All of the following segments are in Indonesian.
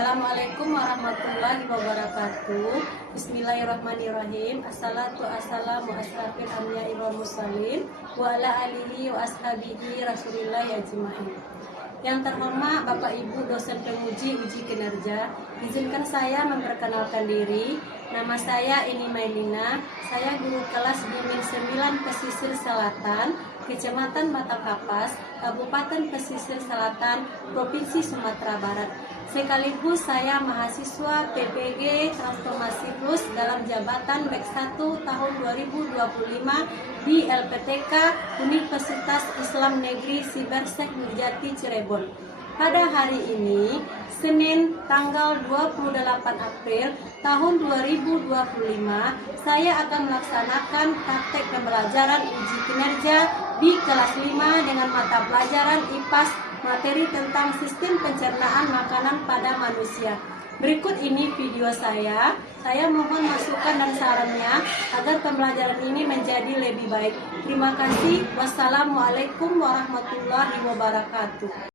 Assalamualaikum warahmatullahi wabarakatuh. Bismillahirrahmanirrahim. Assalamu asrafil anbiya'i wal mursalin wa ala alihi wa ashabihi rasulillahi ajma'in. Yang terhormat Bapak Ibu dosen penguji uji kinerja, izinkan saya memperkenalkan diri. Nama saya Eni Mailina. Saya guru kelas Bimbing 9 Pesisir Selatan, Kecamatan Batakapas, Kabupaten Pesisir Selatan, Provinsi Sumatera Barat. Sekaligus saya mahasiswa PPG Transformasi Plus dalam jabatan BEK 1 tahun 2025 di LPTK Universitas Islam Negeri Sibersek Nurjati Cirebon. Pada hari ini, Senin tanggal 28 April tahun 2025, saya akan melaksanakan praktek pembelajaran uji kinerja di kelas 5 dengan mata pelajaran IPAS materi tentang sistem pencernaan makanan pada manusia. Berikut ini video saya mohon masukan dan sarannya agar pembelajaran ini menjadi lebih baik. Terima kasih. Wassalamualaikum warahmatullahi wabarakatuh.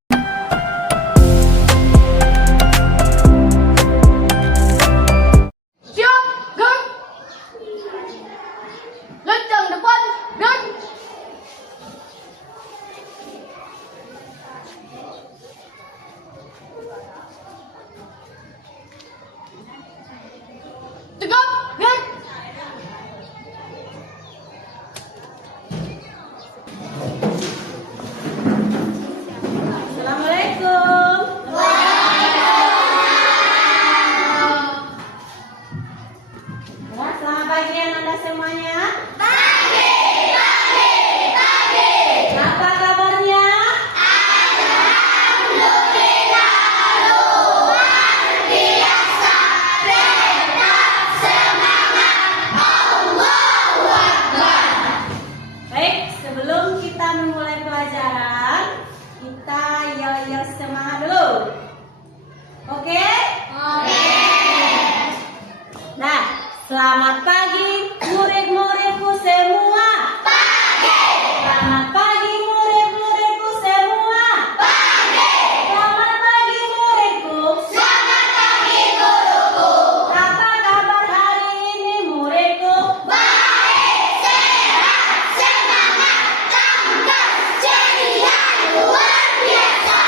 Selamat pagi murid-muridku semua. Pagi. Selamat pagi murid-muridku semua. Pagi. Selamat pagi muridku. Selamat pagi guruku. Apa kabar hari ini muridku? Baik, sehat, semangat, tangkas, ceria, luar biasa.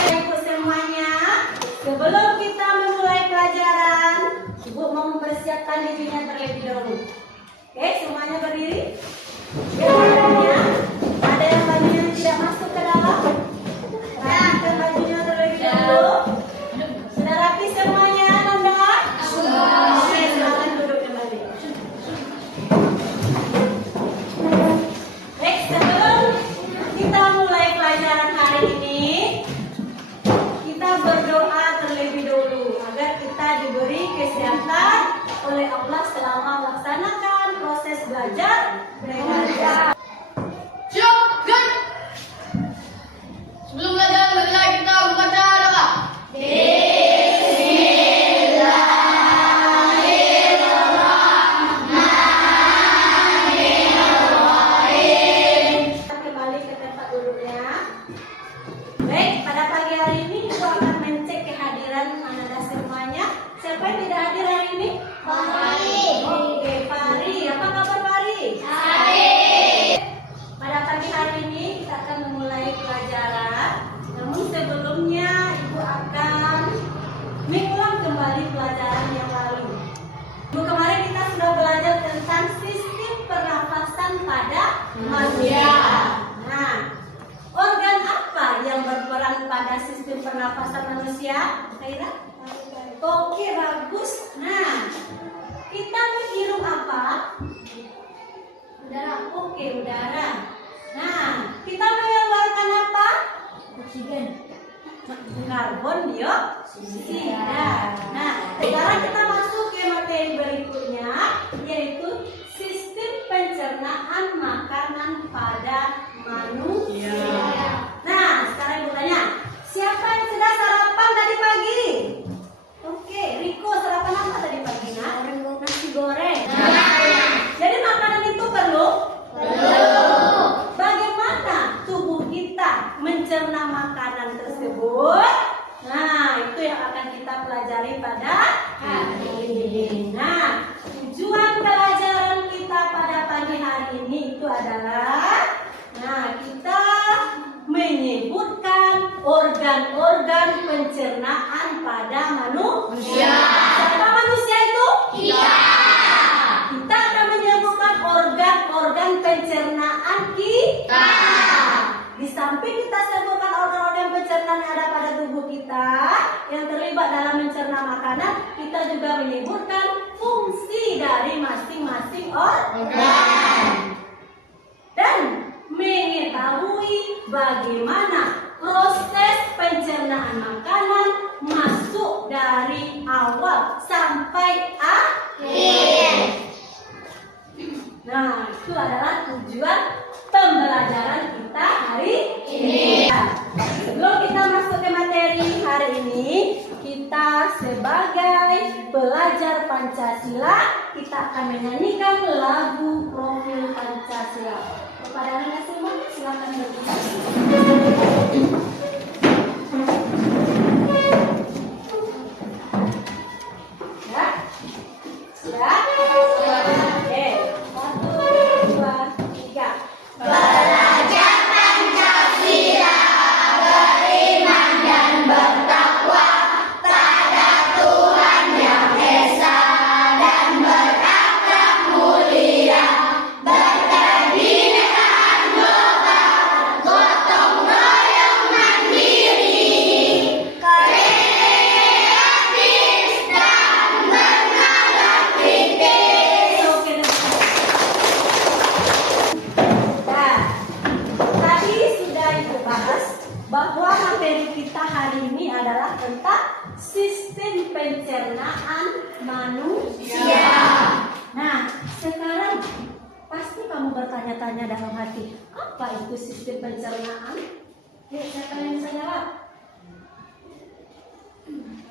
Muridku semuanya, sebelum kita memulai pelajaran, Ibu mau mempersiapkan dirinya terlebih dahulu. Oke, semuanya berdiri. Ada yang bajunya tidak masuk ke dalam? Rapikan bajunya terlebih dahulu. Sudah rapi semuanya, Nanda? Oke, silakan duduk kembali. Baik, sebelum kita mulai pelajaran hari ini, kita berdoa terlebih dahulu agar kita diberi kesehatan oleh Allah selama melaksanakan proses belajar mengajar. Sebelum belajar, marilah kita membaca doa. Kembali ke tempat duduknya. Baik, pada pagi hari ini Ibu akan mencek kehadiran Anda semuanya. Siapa yang tidak hadir hari ini? Fari. Oke, Fari. Apa kabar Fari? Baik. Pada pagi hari ini kita akan memulai pelajaran. Namun sebelumnya Ibu akan mengulang kembali pelajaran yang lalu. Ibu, kemarin kita sudah belajar tentang sistem pernafasan pada manusia. Nah, organ apa yang berperan pada sistem pernafasan manusia? Kira? Oke, bagus. Nah, kita menghirup apa? Udara. Oke, udara. Nah, kita mengeluarkan apa? Oksigen. Karbon dioksida. Nah, sekarang kita masuk ke materi berikutnya, yaitu sistem pencernaan makanan pada manusia. Nah, sekarang Ibu tanya, siapa yang sudah sarapan tadi pagi? Oke, Riko sarapan apa tadi pagi? Nasi goreng. Jadi makanan itu perlu? Bagaimana tubuh kita mencerna makanan tersebut? Nah, itu yang akan kita kita pelajari pada hari ini. Nah, tujuan pelajaran kita pada pagi hari ini itu adalah, nah, kita menyebutkan organ-organ pencernaan pada manusia. Siapa manusia itu? Kita. Kita akan menyebutkan organ-organ pencernaan kita. Di samping kita sebutkan organ-organ pencernaan yang ada pada tubuh kita yang terlibat dalam mencerna makanan, kita juga menyebutkan fungsi dari masing-masing organ dan mengetahui bagaimana proses pencernaan makanan masuk dari awal sampai akhir. Nah, itu adalah tujuan pembelajaran kita hari ini. Sebelum kita masuk ke materi hari ini, kita sebagai pelajar Pancasila, kita akan menyanyikan lagu profil Pancasila. Kepada anda semua, silakan berdiri. Ya, siap. Oke, 1, 2, 3. Belajar Pancasila, beriman dan bertakwa pada Tuhan Yang Esa dan berakhlak mulia, berkebinekaan global, gotong royong mandiri, kreatif dan bernalar kritis. Oke. Nah, tadi sudah dibahas bahwa materi kita hari ini adalah tentang sistem pencernaan manusia. Nah, sekarang pasti kamu bertanya-tanya dalam hati, apa itu sistem pencernaan? Siapa yang bisa jawab?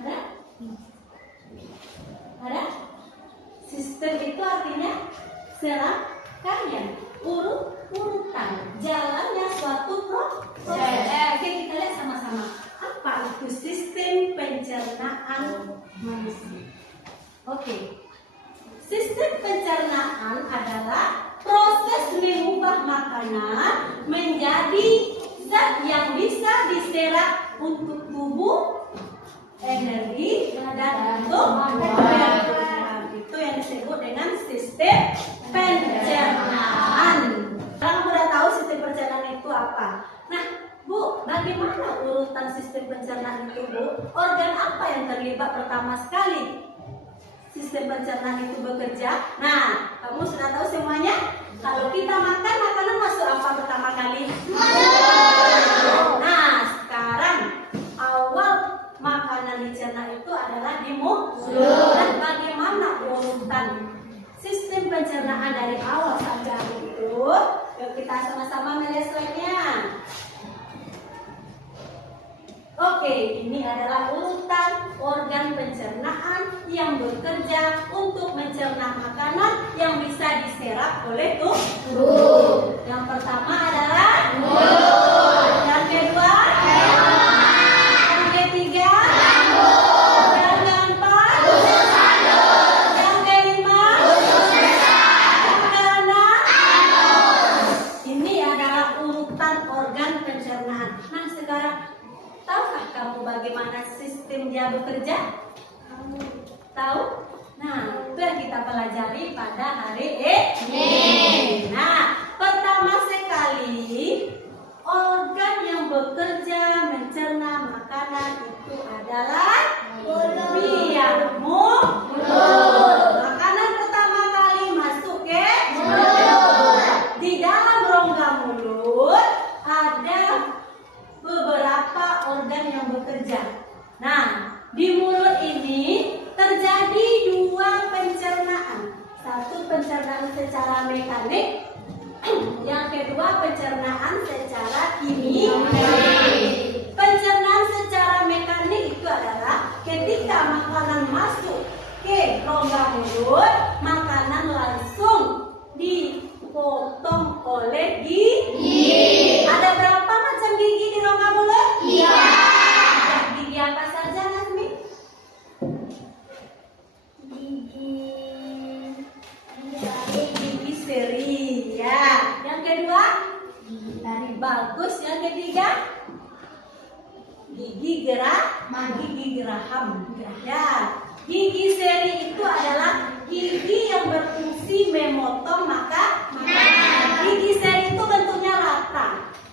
Ada? Ada? Sistem itu artinya serangkaian, urutan, jalannya suatu proses. Oke, kita lihat sama-sama. Apa itu sistem pencernaan manusia? Oke. Sistem pencernaan adalah proses mengubah makanan menjadi zat yang bisa diserap untuk tubuh, energi, dan untuk pencernaan. Itu yang disebut dengan sistem pencernaan. Sekarang udah tahu sistem pencernaan itu apa? Nah, Bu, bagaimana urutan sistem pencernaan itu, Bu? Organ apa yang terlibat pertama sekali sistem pencernaan itu bekerja? Nah, kamu sudah tahu semuanya? Kalau kita makan, makanan masuk apa pertama kali? Nah, sekarang awal makanan dicerna itu adalah di mulut. Dan bagaimana urutan sistem pencernaan dari awal sampai akhir itu? Yuk kita sama-sama melihat slide-nya. Oke, ini adalah urutan organ pencernaan yang bekerja untuk mencerna makanan yang bisa diserap oleh tubuh. Yang pertama adalah mulut. Yang kedua, yang ketiga, yang keempat, yang kelima, yang keenam. Ini adalah urutan organ pencernaan. Nah, sekarang tahukah kamu bagaimana sistem dia bekerja? Kamu tahu? Nah, itu yang kita pelajari pada hari ini. Nah, pertama sekali, organ yang bekerja mencerna makanan itu adalah mulut. Makanan pertama kali masuk ke mulut. Di dalam rongga mulut ada beberapa organ yang bekerja. Nah, di mulut ini terjadi dua pencernaan. Satu pencernaan secara mekanik, yang kedua pencernaan secara kimia. Pencernaan secara mekanik itu adalah ketika makanan masuk ke rongga mulut, makanan langsung dipotong oleh gigi. Ada berapa macam gigi di rongga mulut? Iya. Gigi apa saja, Nasmi? ketiga gigi geraham. Ya, gigi seri itu adalah gigi yang berfungsi memotong makanan. Gigi seri itu bentuknya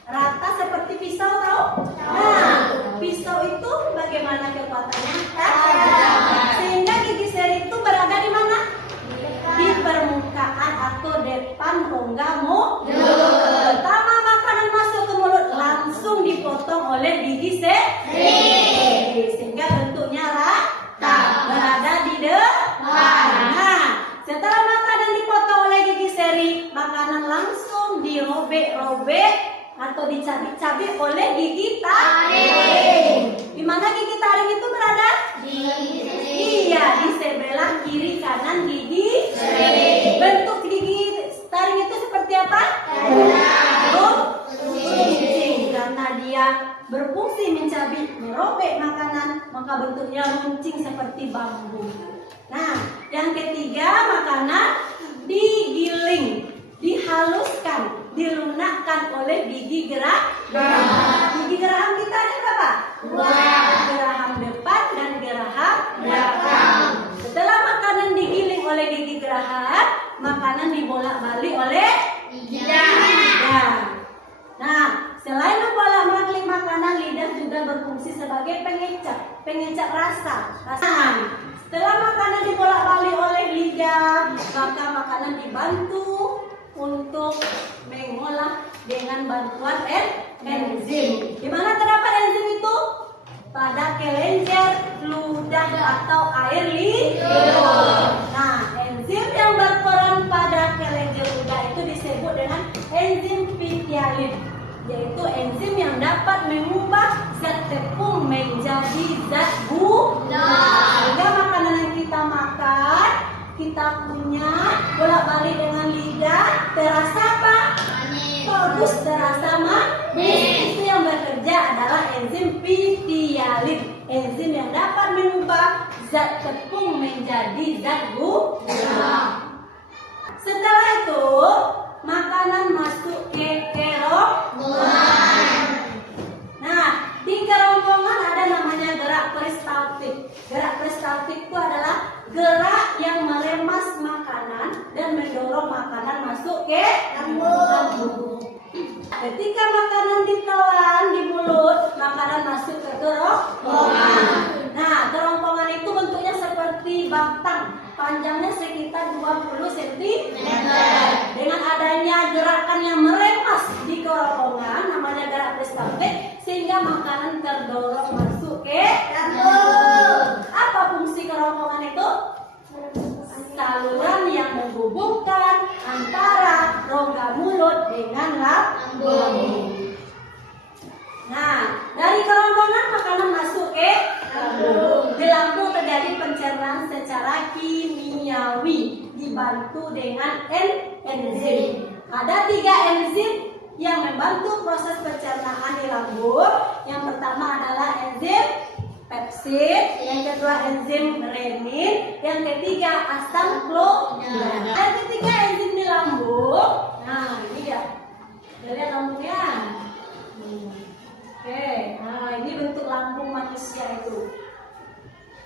rata seperti pisau, tahu? Nah, pisau itu bagaimana kekuatannya? Sehingga gigi seri itu berada di mana? Di permukaan atau depan rongga mulut. Pertama makanan masuk ke mulut langsung dipotong oleh gigi seri, sehingga bentuknya rata, berada di depan. Nah, setelah makanan dipotong oleh gigi seri, makanan langsung dirobek-robek atau dicabik-cabik oleh gigi taring. Di mana gigi taring itu berada? Iya, di sebelah kiri kanan gigi seri. Bentuk gigi taring itu seperti apa? Runcing. Karena dia berfungsi mencabik, merobek makanan, maka bentuknya runcing seperti bambu. Nah, yang ketiga makanan digiling, dihaluskan, dilunakkan oleh gigi geraham. Gigi geraham kita ada berapa? Geraham depan dan geraham belakang. Setelah makanan digiling oleh gigi geraham, makanan dibolak-balik oleh lidah. Nah, selain membolak-balik makanan, lidah juga berfungsi sebagai pengecap rasa. Setelah makanan dibolak-balik oleh lidah, maka makanan dibantu untuk mengolah dengan bantuan enzim. Di mana terdapat enzim itu? Pada kelenjar ludah atau air liur. Nah, enzim yang berperan pada kelenjar ludah itu disebut dengan enzim pitialin, yaitu enzim yang dapat mengubah zat tepung menjadi zat gula. Sehingga makanan yang kita makan, kita punya bolak-balik dengan lidah, terasa apa? Bagus, terasa manis. Itu yang bekerja adalah enzim pitialin, enzim yang dapat mengubah zat tepung menjadi zat gula. Setelah itu makanan masuk ke kerongkongan. Nah, di kerongkongan ada namanya gerak peristaltik. Gerak peristaltik itu adalah gerak yang meremas makanan dan mendorong makanan masuk ke lambung. Ketika makanan ditelan di mulut, makanan masuk ke kerongkongan. Nah, kerongkongan itu bentuknya seperti batang, panjangnya sekitar 20 cm. Dengan adanya gerakan yang meremas di kerongkongan, namanya gerak peristaltik, sehingga makanan terdorong masuk ke lambung. Apa fungsi kerongkongan itu? Saluran yang menghubungkan antara rongga mulut dengan lambung. Nah, dari kerongkongan makanan masuk ke lambung. Di lambung terjadi pencernaan secara kimiawi dibantu dengan enzim. Ada 3 enzim yang membantu proses pencernaan di lambung. Yang pertama adalah enzim pepsid, yang kedua enzim renin, yang ketiga asam klorid. Yang ketiga enzim di lambung. Nah, ini dia. Lihat lambungnya. Oke, nah ini bentuk lambung manusia itu.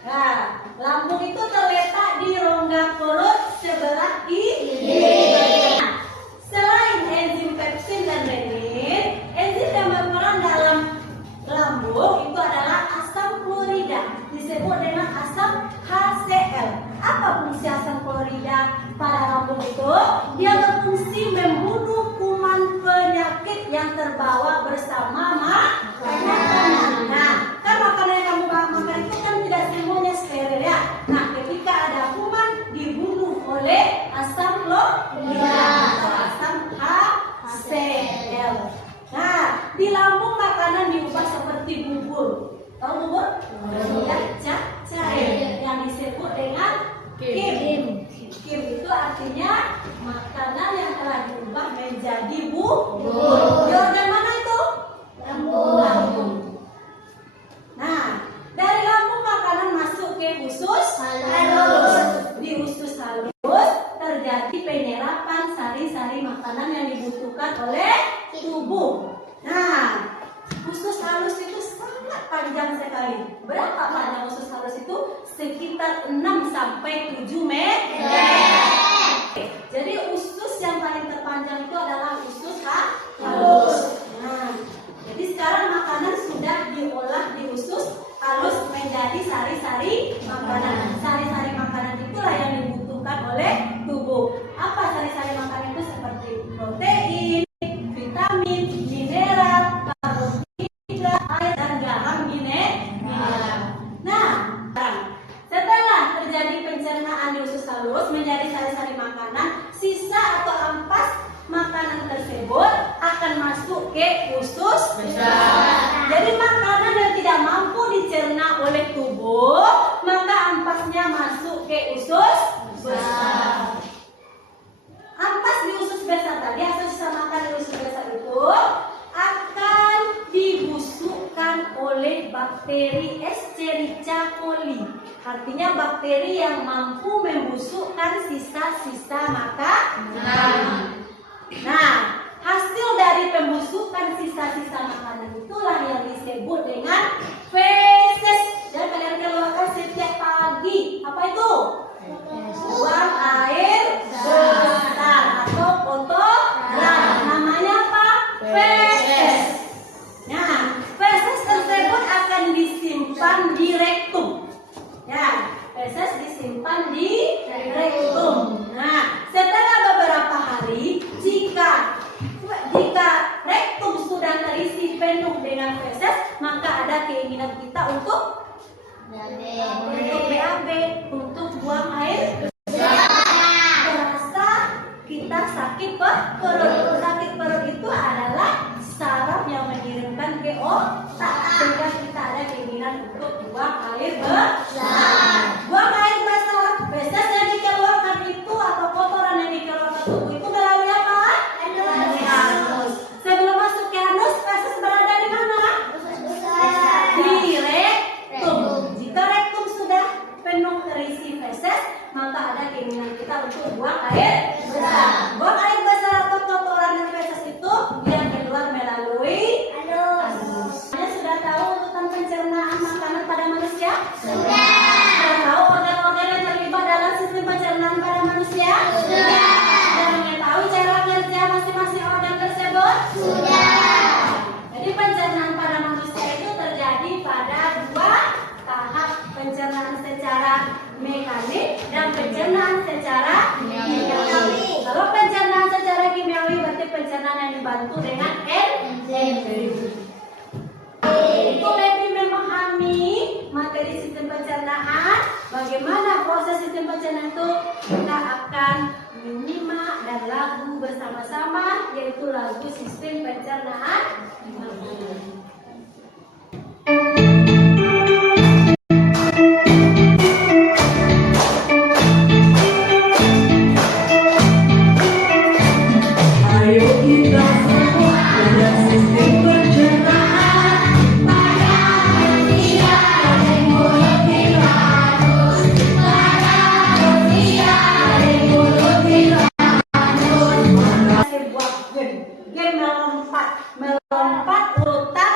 Nah, lambung itu terletak di rongga perut sebelah kiri. Nah, selain enzim pepsid dan renin, enzim yang berperan dalam lambung itu adalah asam klorida, disebut dengan asam HCl. Apa fungsi asam klorida pada lambung itu? Dia berfungsi membunuh kuman penyakit yang terbawa bersama makanan. Nah, kan makanan yang kamu makan itu kan tidak semuanya steril ya. Nah, ketika ada kuman dibunuh oleh asam klorida atau asam HCl. Nah, di lambung makanan diubah seperti bubur. Tahu bubur? Ya, cair yang disebut dengan kim. Kim itu artinya makanan yang telah diubah menjadi bubur. Di organ mana itu? sekitar 6 sampai 7 meter. Jadi usus yang paling terpanjang itu adalah usus halus. Nah, jadi sekarang makanan sudah diolah di usus halus menjadi sari-sari makanan. Sari-sari makanan itulah yang dibutuhkan oleh tubuh. Apa sari-sari makanan itu? Seperti protein, vitamin, mineral, karbohidrat, air, dan garam mineral. Nah, setelah terjadi pencernaan di usus halus menjadi sari-sari makanan, sisa atau ampas makanan tersebut akan masuk ke usus besar. Jadi makanan yang tidak mampu dicerna oleh tubuh, maka ampasnya masuk ke usus besar. Ampas di usus besar tadi, hasil sisa makan di usus besar itu akan dibusukkan oleh bakteri Escherichia coli. Artinya bakteri yang mampu membusukkan sisa-sisa makanan. Nah, hasil dari pembusukan sisa-sisa makanan itulah yang disebut dengan feses. Dan kalian keluarkan setiap pagi. Apa itu? Buang air besar atau kotoran. Namanya apa? Feses. Nah, feses tersebut akan disimpan di rektum. Ya, feses disimpan di rektum. Nah, setelah beberapa hari, jika rektum sudah terisi penuh dengan feses, maka ada keinginan kita untuk BAB, untuk buang air besar. Terasa kita sakit perut. Sakit perut itu adalah saraf yang mengirimkan ke otak, sehingga kita ada keinginan untuk buang air besar. Buang air besar, feses yang dikeluarkan itu atau kotoran yang dikeluarkan tubuh itu melalui apa? Anus. Sebelum masuk ke anus, feses berada di mana? Di rektum. Jika rektum sudah penuh terisi feses, maka ada keinginan kita untuk buang air besar. Buang air besar atau kotoran dan feses itu yang keluar melalui anus. Anda sudah tahu urutan pencernaan makanan pada manusia? Sudah. Sudah tahu organ-organ yang terlibat dalam sistem pencernaan pada manusia? Sudah. Sudah mengetahui cara kerja masing-masing organ tersebut? Sudah. Jadi pencernaan pada manusia itu terjadi pada 2 tahap, pencernaan secara mekanik dan pencernaan secara kimiawi. Kalau pencernaan secara kimiawi berarti pencernaan yang dibantu dengan enzim. Itu lebih memahami materi sistem pencernaan, bagaimana proses sistem pencernaan itu, kita akan menyimak dan lagu bersama-sama, yaitu lagu sistem pencernaan makanan. Ayo kita semua dengan sistem pencernaan pada manusia dan mulut tiranus. Pada manusia dan mulut tiranus. Sebuah game melompat urutan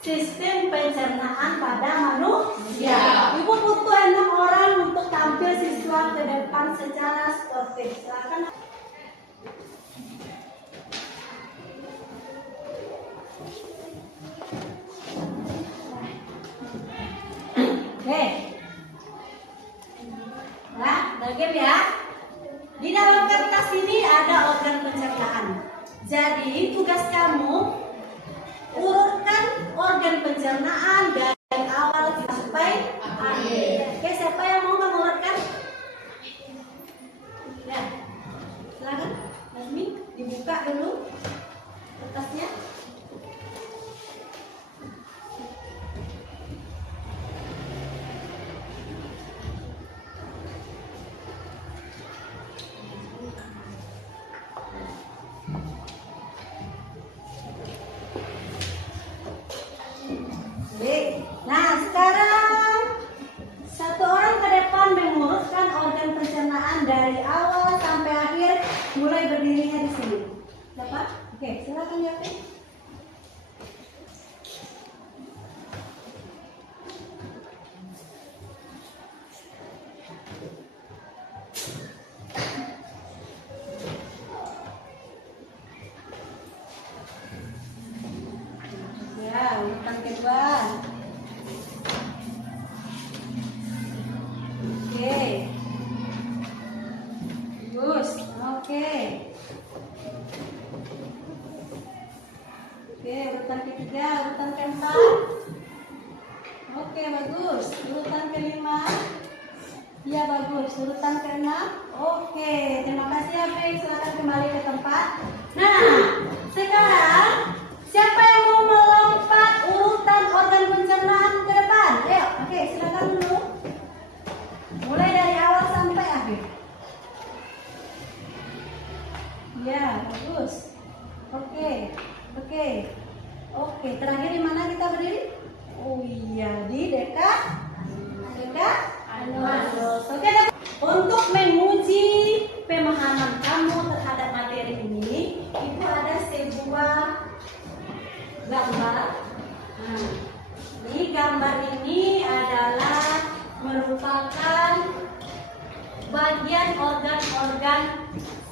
sistem pencernaan pada manusia. Ibu butuh 6 orang untuk tampil siswa ke depan secara sportif. Silakan. Oke. Nah, game ya. Di dalam kertas ini ada organ pencernaan. Jadi tugas kamu urutkan organ pencernaan dari awal sampai akhir. Oke, siapa yang mau mengurutkan? Ya, silakan. Nasmi, dibuka dulu kertasnya. Nah, sekarang satu orang ke depan mengurutkan organ pencernaan dari awal sampai akhir, mulai berdirinya di sini. Dapat? Oke, silakan ya. ketiga, urutan keempat. Oke, bagus. Urutan kelima. Iya, bagus. Urutan keenam. Oke, terima kasih Afif. Silakan kembali ke tempat. Nah, sekarang siapa yang mau melompat urutan organ pencernaan ke depan? Ayo, oke, silakan dulu. Mulai dari awal sampai akhir. Ya, bagus. Oke, oke, oke. Terakhir di mana kita berdiri? Oh iya, di dekat anus. Oke, untuk menguji pemahaman kamu terhadap materi ini, itu ada sebuah gambar. Nah, ini gambar ini adalah merupakan bagian organ-organ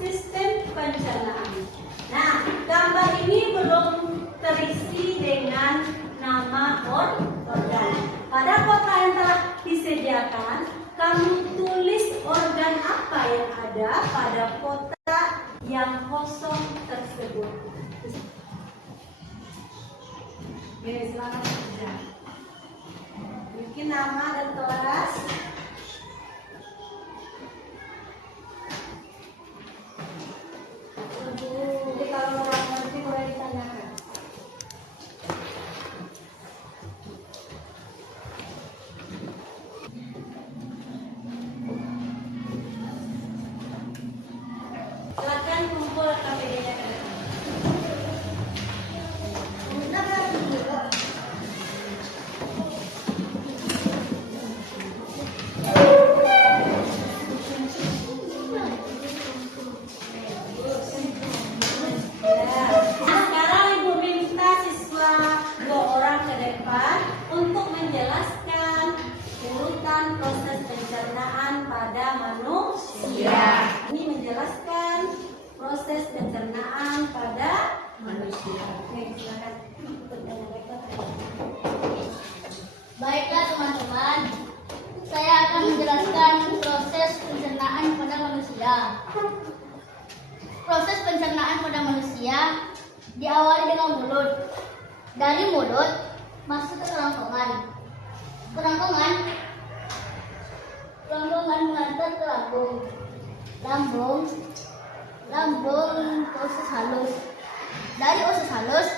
sistem pencernaan. Nah, gambar ini belum terisi dengan nama organ. Pada kotak yang telah disediakan, kamu tulis organ apa yang ada pada kotak yang kosong tersebut. Oke, silakan kerja. Bikin nama dan kelas. Jadi kalau orang ngerti boleh ditanyakan. Silakan kumpul KPD-nya ke depan. Sekarang Ibu minta siswa 2 orang ke depan untuk menjelaskan urutan proses pencernaan pada manusia. Ini menjelaskan proses pencernaan pada manusia. Oke, silakan. Baiklah teman-teman, saya akan menjelaskan proses pencernaan pada manusia. Proses pencernaan pada manusia diawali dengan mulut. Dari mulut masuk ke kerongkongan. Kerongkongan mengantar ke lambung. Lambung ke usus halus. Dari usus halus,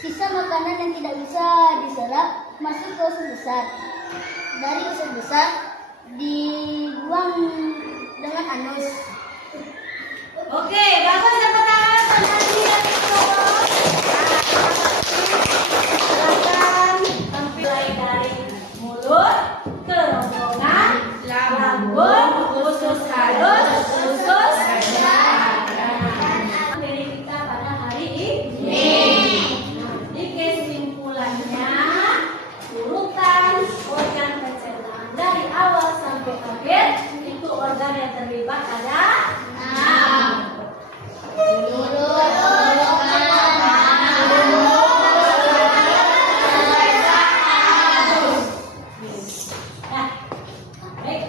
sisa makanan yang tidak bisa diserap masuk ke usus besar. Dari usus besar dibuang dengan anus. Oke, bagus tepuk tangan Tanasi dan Eko. Silakan tampil dari mulut, kerongkongan, lambung, usus halus, usus besar. Materi kita pada hari ini. Jadi kesimpulannya, urutan organ pencernaan dari awal sampai akhir itu organ yang terlibat ada 6. Nah, baik.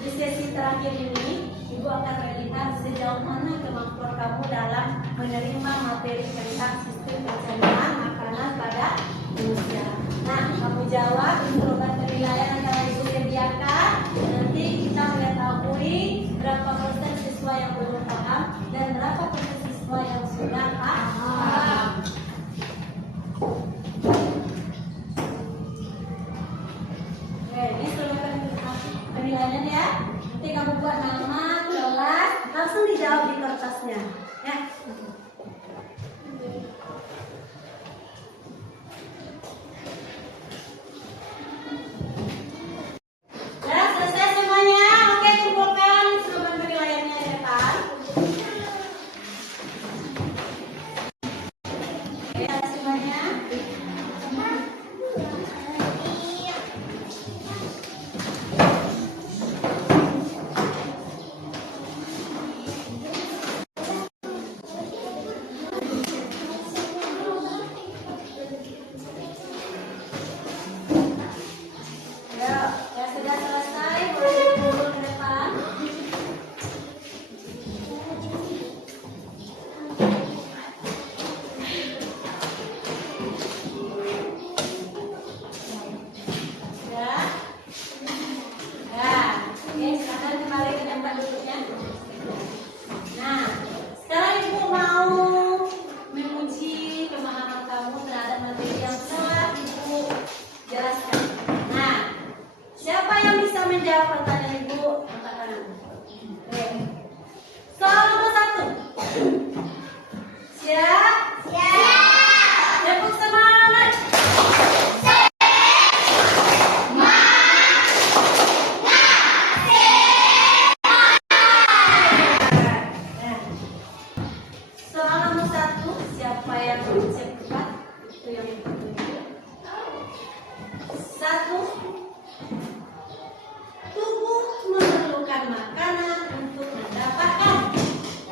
Di sesi terakhir ini, Ibu akan melihat sejauh mana kemampuan kamu dalam menerima materi tentang sistem pencernaan makanan pada manusia. Nah, kamu jawab interrogan penilaian yang telah Ibu sediakan. Nanti kita mengetahui berapa persen siswa yang belum paham dan berapa persen siswa yang sudah paham. Oke, ini sudah penilaian ya. Nanti kamu buat nama, kelas, langsung dijawab di kertasnya. Ya. Sudah selesai semuanya? Oke, kumpulkan instrumen penilaiannya di depan. Oke, semuanya. menjawab pertanyaan Ibu. Angkat tangan. Oke. Soal nomor 1. Siap? Tepuk semangat. Soal nomor 1, siapa yang siap cepat? Itu yang ditunjuk. 1. Tubuh memerlukan makanan untuk mendapatkan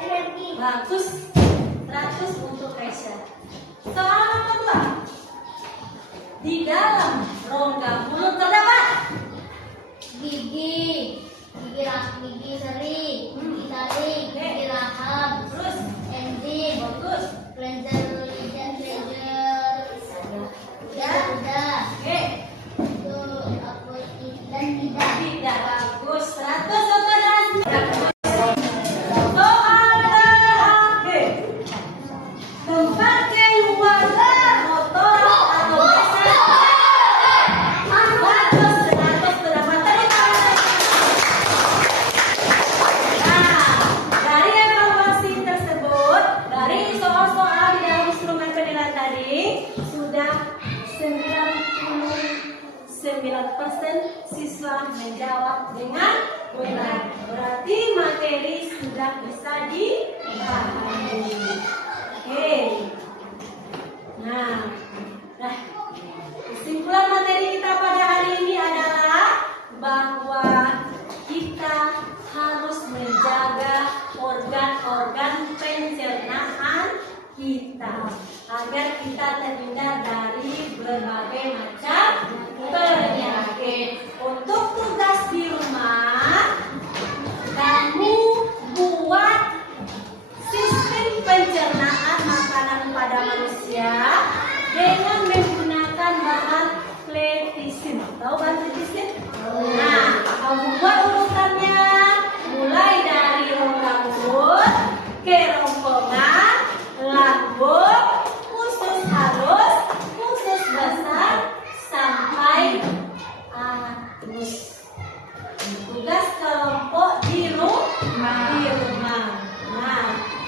energi. Bagus. 100 untuk Kesha. Soal nomor 2. Di dalam rongga mulut terdapat Gigi seri, gigi taring, gigi rahang, terus enzim, bagus. cleanser udah, Oke. itu apa dan tidak. Tidak bagus. 100 untuk Nasir. Soal terakhir. Tempat keluarga motor atau biasa. Bagus. 100 sudah materi. Nah, dari evaluasi tersebut, dari soal-soal di dalam instrumen penilaian tadi sudah 99% siswa menjawab dengan benar. Berarti materi sudah bisa dipahami. Oke. Nah, kesimpulan materi kita pada hari ini adalah bahwa kita harus menjaga organ-organ pencernaan kita agar kita terhindar dari berbagai macam penyakit. Untuk tugas di rumah, kamu buat sistem pencernaan makanan pada manusia dengan menggunakan bahan pletisin. Tahu bahan pletisin? Nah, kamu buat urutannya mulai dari rongga mulut, kerongkongan, lambung, usus halus, usus besar, sampai anus. Tugas kelompok di rumah. Nah,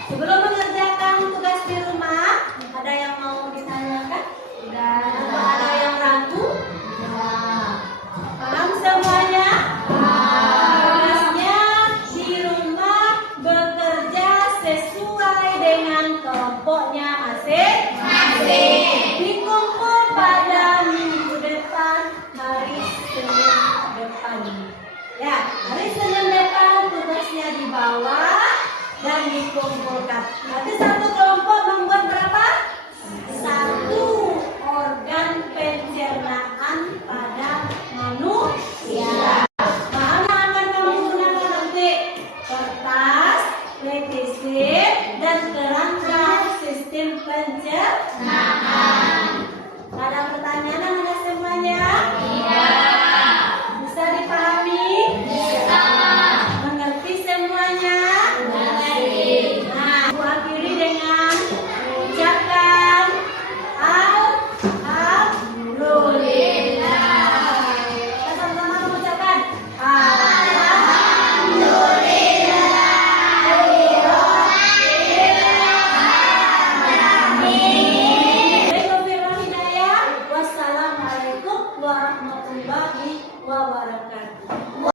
sebelum mengerjakan tugas di rumah, ada yang mau ditanyakan? Atau ada yang ragu? Paham semuanya? Tugasnya di rumah bekerja sesuai dengan kelompoknya masing-masing. Dikumpul pada minggu depan, hari Senin depan. Ya, hari Senin depan tugasnya dibawa dan dikumpulkan. Nanti